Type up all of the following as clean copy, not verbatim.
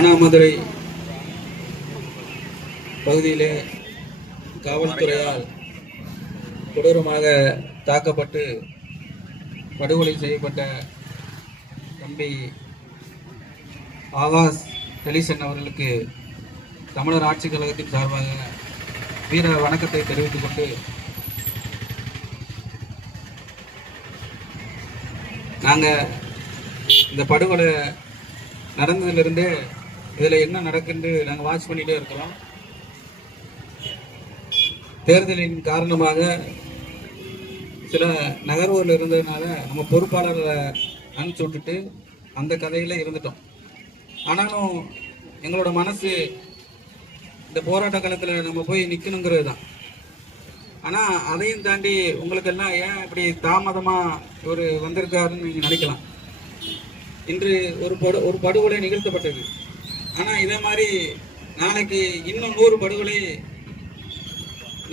மானாமதுரை பகுதியிலே காவல்துறையால் கொடூரமாக தாக்கப்பட்டு படுகொலை செய்யப்பட்ட தம்பி ஆகாஷ் டெலிசன் அவர்களுக்கு தமிழர் ஆட்சிக் கழகத்தின் சார்பாக வீர வணக்கத்தை தெரிவித்துக் கொண்டு நாங்கள் இந்த படுகொலை நடந்ததிலிருந்து இதில் என்ன நடக்குன்னு நாங்கள் வாட்ச் பண்ணிகிட்டே இருக்கிறோம். தேர்தலின் காரணமாக சில நகர்வுகள் இருந்ததுனால நம்ம பொறுப்பாளரை அனுப்பிச்சு விட்டுட்டு அந்த கதையில் இருந்துட்டோம். ஆனாலும் எங்களோட மனசு இந்த போராட்ட காலத்தில் நம்ம போய் நிற்கணுங்கிறது தான். ஆனால் அதையும் தாண்டி உங்களுக்கெல்லாம் ஏன் இப்படி தாமதமாக இவர் வந்திருக்காருன்னு நீங்கள் நினைக்கலாம். இன்று ஒரு படுகொலை நிகழ்த்தப்பட்டது. ஆனால் இதே மாதிரி நாளைக்கு இன்னும் 100 படுகொலை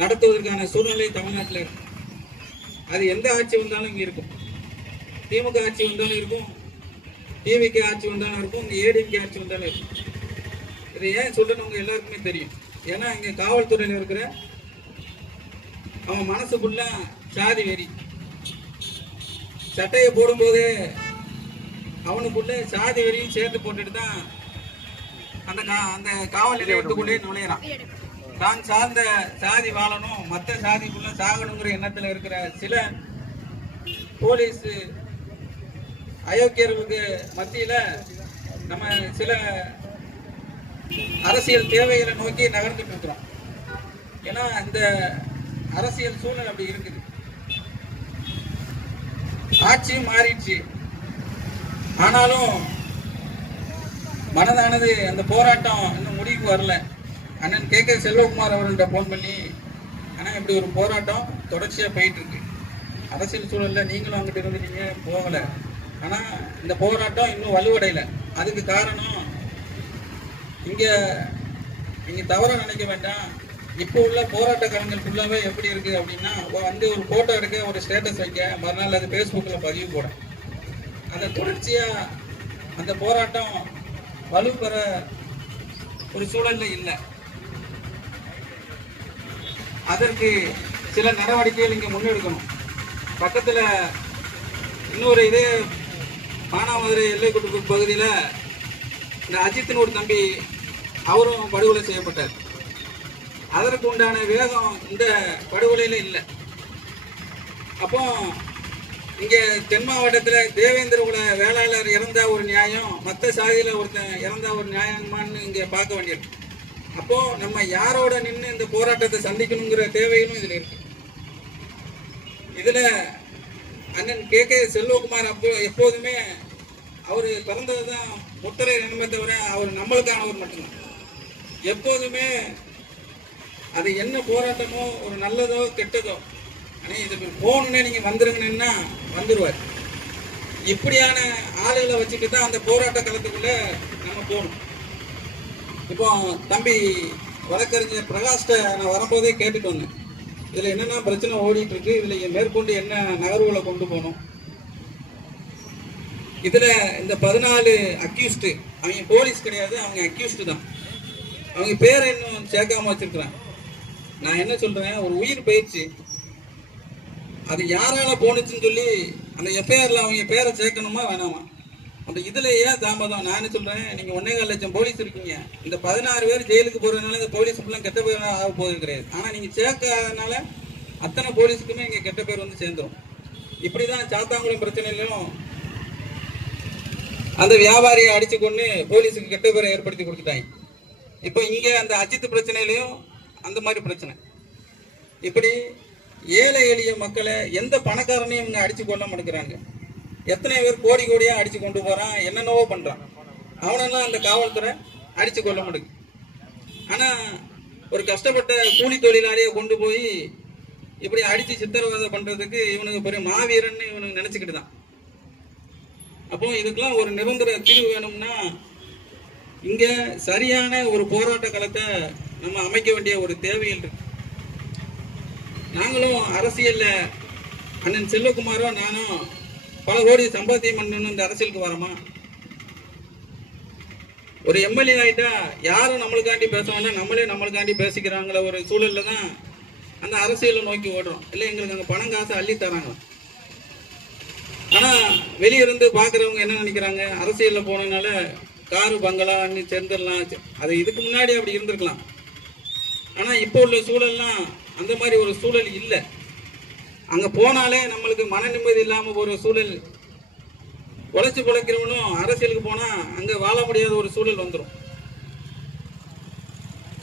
நடத்துவதற்கான சூழ்நிலை தமிழ்நாட்டில் இருக்கு. அது எந்த ஆட்சி வந்தாலும் இங்கே இருக்கும். திமுக ஆட்சி வந்தாலும் இருக்கும், டிவிக்கு ஆட்சி வந்தாலும் இருக்கும், இங்கே ஏடிஎம்கே ஆட்சி வந்தாலும் இருக்கும். இதை ஏன் சொல்லணும் உங்க எல்லாருக்குமே தெரியும். ஏன்னா இங்கே காவல்துறையில் இருக்கிற அவன் மனசுக்குள்ள சாதி வெறி. சட்டையை போடும்போது அவனுக்குள்ள சாதி வெறியும் சேர்த்து போட்டுட்டு தான் அந்த காவல் நிலையத்துக்குள்ளே நுழையிறான். தான் சார்ந்த சாதி வாழணும், மற்ற சாதிக்குள்ள சாகணுங்கிற எண்ணத்தில் இருக்கிற சில போலீஸ் அயோக்கியர்களுக்கு மத்தியில நம்ம சில அரசியல் தேவைகளை நோக்கி நகர்ந்துட்டு இருக்கிறோம். ஏன்னா இந்த அரசியல் சூழல் அப்படி இருக்குது. ஆட்சியும் மாறிடுச்சு. ஆனாலும் மனதானது அந்த போராட்டம் இன்னும் முடிவுக்கு வரல. அண்ணன் கே செல்வகுமார் அவர்கள்ட்ட போன் பண்ணி, ஆனால் இப்படி ஒரு போராட்டம் தொடர்ச்சியாக போயிட்டு இருக்கு. அரசியல் சூழலில் நீங்களும் அங்கிட்டு இருந்துட்டீங்க, போகலை. ஆனால் இந்த போராட்டம் இன்னும் வலுவடையலை. அதுக்கு காரணம் இங்கே தவறாக நினைக்க வேண்டாம். இப்போ உள்ள போராட்ட காலங்கள் ஃபுல்லாகவே எப்படி இருக்குது அப்படின்னா, வந்து ஒரு ஃபோட்டோ எடுக்க, ஒரு ஸ்டேட்டஸ் வைக்க, மறுநாள் அது ஃபேஸ்புக்கில் பதிவு போட, அந்த தொடர்ச்சியாக அந்த போராட்டம் வலு பெற ஒரு சூழலில் இல்லை. அதற்கு சில நடவடிக்கைகள் இங்கே முன்னெடுக்கணும். பக்கத்தில் இன்னொரு இதே மானாமதுரை எல்லைக்குட்பு பகுதியில் இந்த அஜித்னு ஒரு தம்பி, அவரும் படுகொலை செய்யப்பட்டார். அதற்கு உண்டான வேகம் இந்த படுகொலையில் இல்லை. அப்போ இங்கே தென் மாவட்டத்தில் தேவேந்திர குல வேளாளர் இறந்தா ஒரு நியாயம், மற்ற சாதியில் ஒருத்தன் இறந்தா ஒரு நியாயமானு இங்கே பார்க்க வேண்டியிருக்கு. அப்போ நம்ம யாரோட நின்று இந்த போராட்டத்தை சந்திக்கணுங்கிற தேவைகளும் இதில் இருக்கு. இதில் அண்ணன் கே செல்வகுமார் எப்போதுமே அவர் பிறந்தது தான் முத்தரை நன்மை தவிர அவர் நம்மளுக்கானவர் மட்டும்தான். எப்போதுமே அது என்ன போராட்டமோ, ஒரு நல்லதோ கெட்டதோ, ஆனால் இதுக்கு போகணுன்னே நீங்கள் வந்துருங்கன்னா வந்துடுவார். இப்படியான ஆளுகளை வச்சுட்டு தான் அந்த போராட்ட களத்துக்குள்ள நம்ம போகணும். இப்போ தம்பி வழக்கறிஞர் பிரகாஷ்ட நான் வரும்போதே கேட்டுட்டு வந்தேன், இதில் என்னென்ன பிரச்சனை ஓடிட்டு இருக்கு, இதில் மேற்கொண்டு என்ன நகர்வுகளை கொண்டு போகணும். இதில் இந்த 14 அக்யூஸ்டு, அவங்க போலீஸ் கிடையாது, அவங்க அக்யூஸ்டு தான். அவங்க பேரை இன்னும் சேர்க்காம வச்சிருக்கிறாங்க. நான் என்ன சொல்றேன், ஒரு உயிர் பயிற்சி அது யாரால போனுச்சுன்னு சொல்லி அந்த எஃப்ஐஆர்ல அவங்க பேரை சேர்க்கணுமா வேணாமா? அப்ப இதுல ஏன் தாமதம்? நான் என்ன சொல்றேன், நீங்க 1.25 லட்சம் போலீஸ் இருக்கீங்க. இந்த 16 பேர் ஜெயிலுக்கு போறதுனால இந்த போலீஸ் ஃபுல்லாக கெட்ட பேர் ஆக போகுது கிடையாது. ஆனா நீங்க சேர்க்காதனால அத்தனை போலீஸுக்குமே இங்க கெட்ட பேர் வந்து சேர்ந்துடும். இப்படிதான் சாத்தாங்குளம் பிரச்சனையிலும் அந்த வியாபாரியை அடிச்சு கொண்டு போலீஸுக்கு கெட்ட பேரை ஏற்படுத்தி கொடுத்துட்டாங்க. இப்போ இங்க அந்த அஜித் பிரச்சனையிலையும் அந்த மாதிரி பிரச்சனை. இப்படி ஏழை எளிய மக்களை எந்த பணக்காரனையும் இவங்க அடிச்சு கொள்ள மாட்டேங்கிறாங்க. எத்தனை பேர் கோடி கோடியா அடிச்சு கொண்டு போறான், என்னென்னவோ பண்றான். அவனெல்லாம் அந்த காவல்துறை அடிச்சு கொள்ள மாட்டேங்குது. ஆனா ஒரு கஷ்டப்பட்ட கூலி தொழிலாளியை கொண்டு போய் இப்படி அடிச்சு சித்திரவதை பண்றதுக்கு இவனுக்கு பெரிய மாவீரன்னு இவனுக்கு நினைச்சுக்கிட்டு தான். அப்போ இதுக்கெல்லாம் ஒரு நிரந்தர தீர்வு வேணும்னா இங்க சரியான ஒரு போராட்ட களத்தை நம்ம அமைக்க வேண்டிய ஒரு தேவையில் இருக்கு. நாங்களும் அரசியல்ல அண்ணன் செல்வகுமாரும் நானும் பல கோடி சம்பாத்தியம் பண்ணணும் இந்த அரசியலுக்கு வரோமா? ஒரு எம்எல்ஏ ஆயிட்டா யாரும் நம்மளுக்காண்டி பேச வேண்டாம், நம்மளே நம்மளுக்காண்டி பேசிக்கிறாங்கள ஒரு சூழல்ல தான் அந்த அரசியலை நோக்கி ஓடுறோம். இல்லை எங்களுக்கு அங்கே பணம் காசு அள்ளி தராங்க. ஆனா வெளியிருந்து பாக்குறவங்க என்ன நினைக்கிறாங்க, அரசியல்ல போனதுனால காரு பங்களா சேர்ந்துடலாம். அது இதுக்கு முன்னாடி அப்படி இருந்திருக்கலாம். ஆனா இப்போ உள்ள சூழல்லாம் அந்த மாதிரி ஒரு சூழல் இல்லை. அங்க போனாலே நம்மளுக்கு மன நிம்மதி இல்லாம ஒரு சூழல், உழைச்சு பிழைக்கிறவனும் அரசியலுக்கு போனா அங்க வாழ முடியாத ஒரு சூழல் வந்துடும்.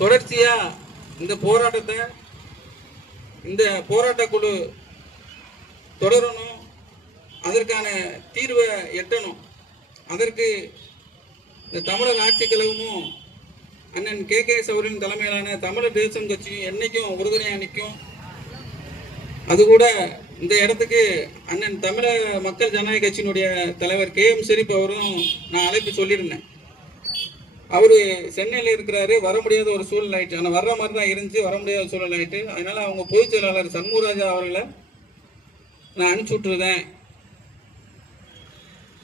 தொடர்ச்சியா இந்த போராட்டத்தை, இந்த போராட்ட குழு தொடரணும், அதற்கான தீர்வை எட்டணும். அதற்கு இந்த தமிழர் ஆட்சி கழகமும் அண்ணன் KKS அவரின் தலைமையிலான தமிழர் தேசம் கட்சியும் என்னைக்கும் உறுதுணையாக நிற்கும். அது கூட இந்த இடத்துக்கு அண்ணன் தமிழக மக்கள் ஜனநாயக கட்சியினுடைய தலைவர் KM ஷெரீப் அவரும் நான் அழைப்பு சொல்லியிருந்தேன். அவரு சென்னையில் இருக்கிறாரு, வர முடியாத ஒரு சூழல் ஆயிடுச்சு. ஆனால் வர்ற மாதிரி தான் இருந்துச்சு, வர முடியாத சூழல் ஆயிட்டு. அதனால அவங்க பொதுச் செயலாளர் சண்முகராஜா அவர்களை நான் அனுப்பிச்சு விட்டுருந்தேன்.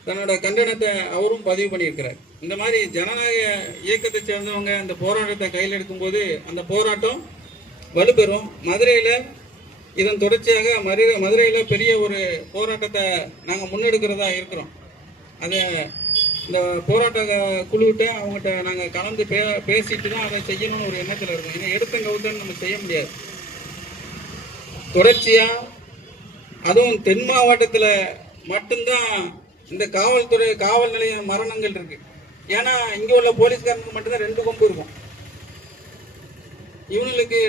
தன்னோட கண்டனத்தை அவரும் பதிவு பண்ணியிருக்கிறார். இந்த மாதிரி ஜனநாயக இயக்கத்தை சேர்ந்தவங்க அந்த போராட்டத்தை கையில் எடுக்கும்போது அந்த போராட்டம் வலுப்பெறும். மதுரையில் இதன் தொடர்ச்சியாக மதுரையில் பெரிய ஒரு போராட்டத்தை நாங்கள் முன்னெடுக்கிறதா இருக்கிறோம். அதை இந்த போராட்ட குழுவிட்ட அவங்ககிட்ட நாங்கள் கலந்து பேசிட்டு தான் அதை செய்யணும்னு ஒரு எண்ணத்தில் இருக்கோம். ஏன்னா எடுத்த கவுத்தன்னு நம்ம செய்ய முடியாது. தொடர்ச்சியாக அதுவும் தென் மாவட்டத்தில் மட்டும்தான் இந்த காவல் நிலைய மரணங்கள் இருக்கு. ஏன்னா இங்கே உள்ள போலீஸ்காரனுக்கு மட்டும்தான் 2 கொம்பு இருக்கும். இவனுக்கு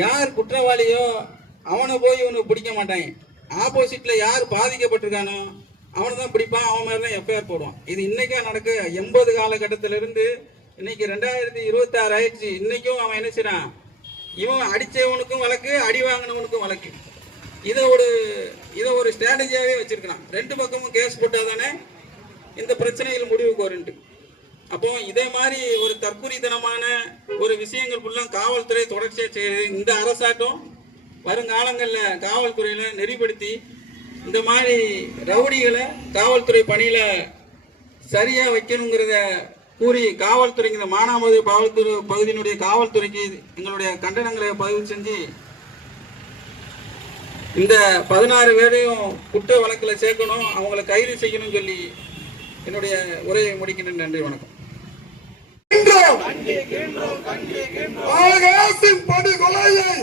யார் குற்றவாளியோ அவனை போய் இவனுக்கு பிடிக்க மாட்டாங்க. ஆப்போசிட்ல யார் பாதிக்கப்பட்டிருக்கானோ அவனை தான் பிடிப்பான், அவன் மாதிரி தான் எஃப்ஐஆர் போடுவான். இது இன்னைக்கா நடக்கு. 80 காலகட்டத்திலிருந்து இன்னைக்கு 2026 ஆயிடுச்சு. இன்னைக்கும் அவன் என்ன செய்யறான், இவன் அடிச்சவனுக்கும் வழக்கு, அடி வாங்கினவனுக்கும் வழக்கு. இதை ஒரு ஸ்ட்ராட்டஜியாவே வச்சிருக்கான். 2 பக்கமும் கேஸ் போட்டாதானே இந்த பிரச்சனைகள் முடிவுக்கு வருண்டு. அப்போ இதே மாதிரி ஒரு தற்குறித்தனமான ஒரு விஷயங்கள் ஃபுல்லாக காவல்துறை தொடர்ச்சியாக செய்யுது. இந்த அரசாட்டம் வருங்காலங்களில் காவல்துறையில நெறிப்படுத்தி இந்த மாதிரி ரவுடிகளை காவல்துறை பணியில சரியா வைக்கணுங்கிறத கூறி காவல்துறைக்கு, இந்த மானாமதுரை காவல்துறை பகுதியினுடைய காவல்துறைக்கு எங்களுடைய கண்டனங்களை பதிவு செஞ்சு இந்த 16 பேரையும் குற்ற வழக்கில் சேர்க்கணும், அவங்களை கைது செய்யணும் சொல்லி என்னுடைய உரையை முடிக்கின்றேன். நன்றி, வணக்கம். ஆகாசின் படுகொலையை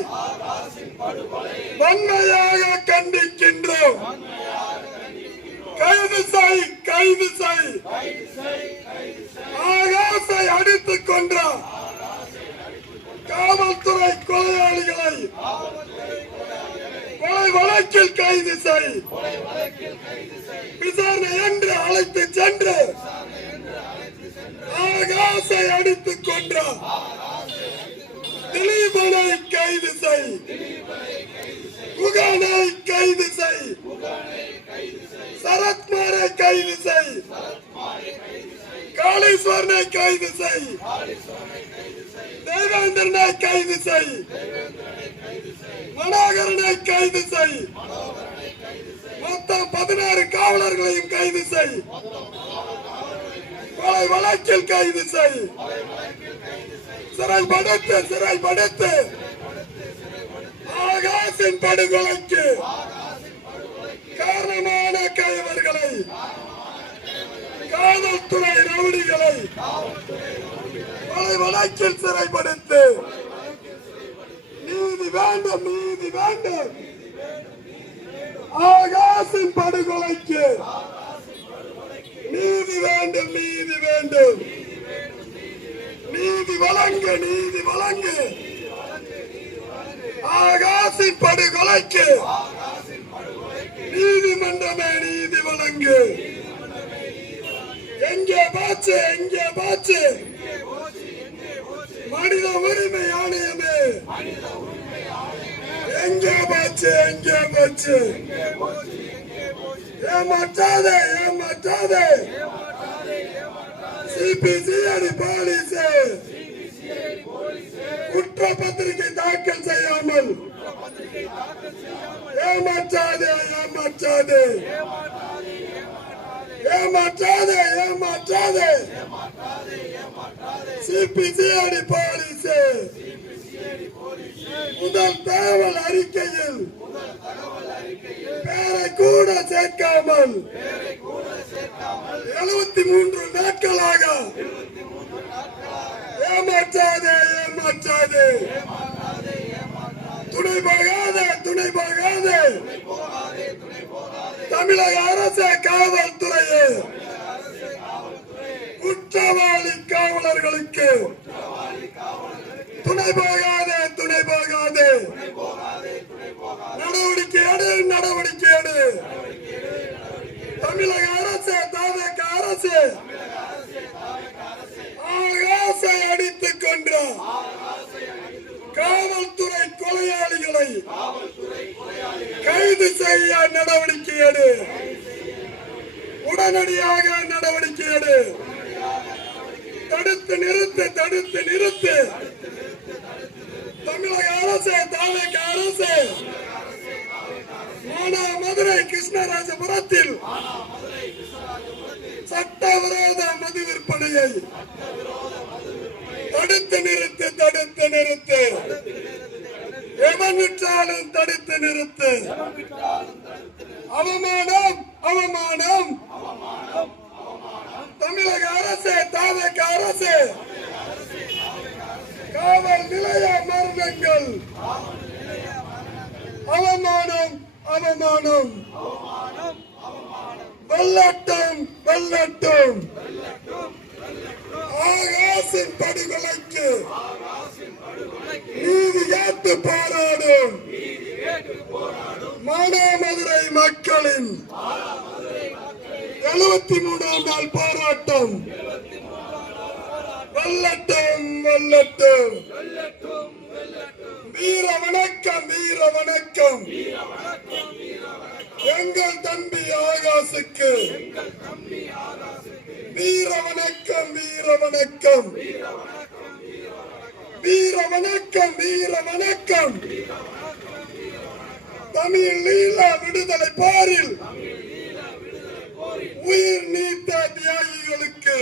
வன்மையாக கண்டிக்கின்றோம். கைது செய், கைது செய். ஆகாசை அடித்துக் கொன்ற காவல்துறை கொலையாளிகளை கொலை வழக்கில் கைது செய். விசாரணை என்று அழைத்து சென்று ஆகாசை அடித்துக் கொன்ற திலீபனை கைது செய். குகனை கைது செய். சரத்குமாரை கைது செய். காளீஸ்வரனை கைது செய். தேவேந்திரனை கைது செய். மனோகரனை கைது செய். மொத்தம் 16 காவலர்களையும் கைது செய். கொலை வழக்கில் கைது செய். சிறைப்படுத்து, சிறைப்படுத்து. ஆகாசின் படுகொலைக்கு காரணமான கைவர்களை, காவல்துறை ரவுடிகளை கொலை வழக்கில் சிறைப்படுத்து. நீதி வேண்டும், நீதி வேண்டும். ஆகாசின் படுகொலைக்கு நீதி வேண்டும், நீதி வேண்டும். நீதி வழங்கு, நீதி வழங்கு. ஆகாசின் படுகொலைக்கு நீதிமன்றமே நீதி வழங்கு. எங்கே போச்சு, எங்கே போச்சு மனித உரிமை ஆணையமே? எங்கே போச்சு, எங்கே போச்சு? ஏமாற்றாதே, ஏமாற்றாதே. சிபிசிஐடி போலீஸ் குற்றப்பத்திரிகை தாக்கல் செய்யாமல் ஏமாற்றாதே, ஏமாற்றாதே, ஏமாற்றாதே, ஏமாற்றாதே. ஏமாற்றாதே சிபிசிஐடி போலீஸே முதல் தகவல் அறிக்கையில் பேரை கூட சேர்க்காமல் 73 நாட்களாக ஏமாற்றாதே ஏமாற்றாதே துணை போகாதே தமிழக அரசு காவல்துறையே குற்றவாளி காவலர்களுக்கு துணை போகாதே நடவடிக்கை எடு தமிழக அரசு தாவேக அரசு ஆகாசை அடித்துக் கொன்ற காவல்துறை கொலையாளிகளை கைது செய்ய நடவடிக்கை எடு உடனடியாக நடவடிக்கை எடு தடுத்து நிறுத்து தமிழக அரசு தாவேக அரசு மதுரை கிருஷ்ணராஜபுரத்தில் சட்டவிரோத மது விற்பனையை தடுத்து நிறுத்து எவன் விற்றாலும் தடுத்து நிறுத்து அவமானம் தமிழக அரசு தாவேக அரசு காவல் நிலைய மரணங்கள் அவமானம் வெல்லட்டும் ஆகாசின் படுகொலைக்கு நீதி கேட்டு போராடும் மானாமதுரை மக்களின் 73ஆம் நாள் போராட்டம் வெல்லட்டும் வீர வணக்கம் எங்கள் தம்பி ஆகாசுக்கு வீர வணக்கம் தமிழ் ஈழ விடுதலை போரில் உயிர் நீத்த தியாகிகளுக்கு